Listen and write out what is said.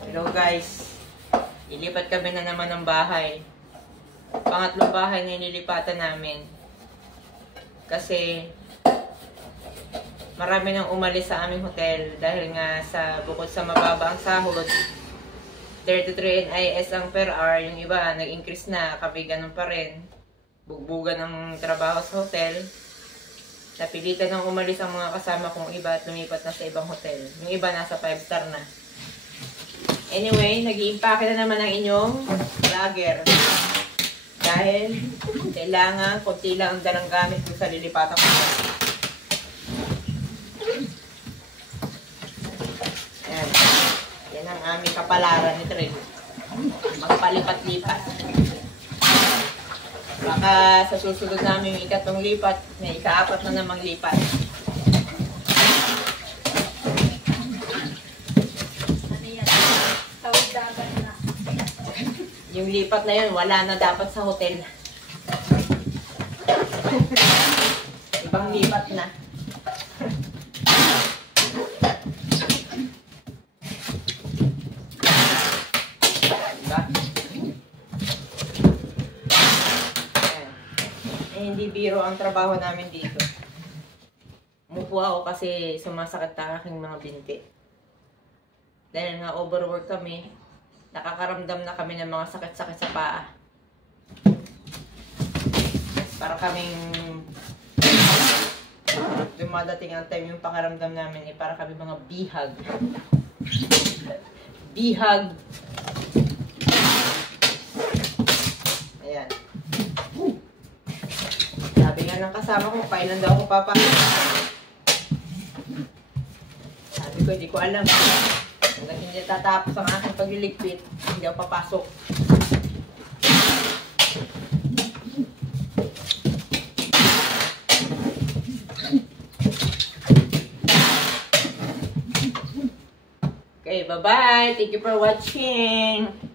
Hello guys, ilipat kami na naman ng bahay. Pangatlong bahay na nililipatan namin. Kasi marami nang umalis sa aming hotel dahil nga sa bukod sa mababa ang sahod, 33 NIS ang per hour, yung iba nag-increase na, kami ganun pa rin. Bugbugan ng trabaho sa hotel. Napilitan nang umalis ang mga kasama kong iba at lumipat na sa ibang hotel. Yung iba nasa 5-star na. Anyway, nag-iimpake na naman ang inyong vlogger. Dahil kailangan konti lang ang dalang gamit ko sa lilipatan ko. Ayan. Yan ang aming kapalaran ni Trey. Magpalipat-lipat. Baka sa susunod namin yung ikatong lipat, may ika-4 na namang lipat. Ano yan? Tawag dapat na. Yung lipat na yun, wala na dapat sa hotel. Ibang lipat na. Diba? Hindi biro ang trabaho namin dito. Umupo ako kasi sumasakit ang aking mga binti. Dahil nga overwork kami, nakakaramdam na kami ng mga sakit-sakit sa paa. Para kaming dumadating ang time yung pakaramdam namin eh, para kami mga bihag. Bihag. Ayan. Sabi nga ng kasama ko, kailan daw ako papasok. Sabi ko, hindi ko alam. Hanggang hindi tatapos ang aking pagliligpit, hindi ako papasok. Okay, bye-bye. Thank you for watching.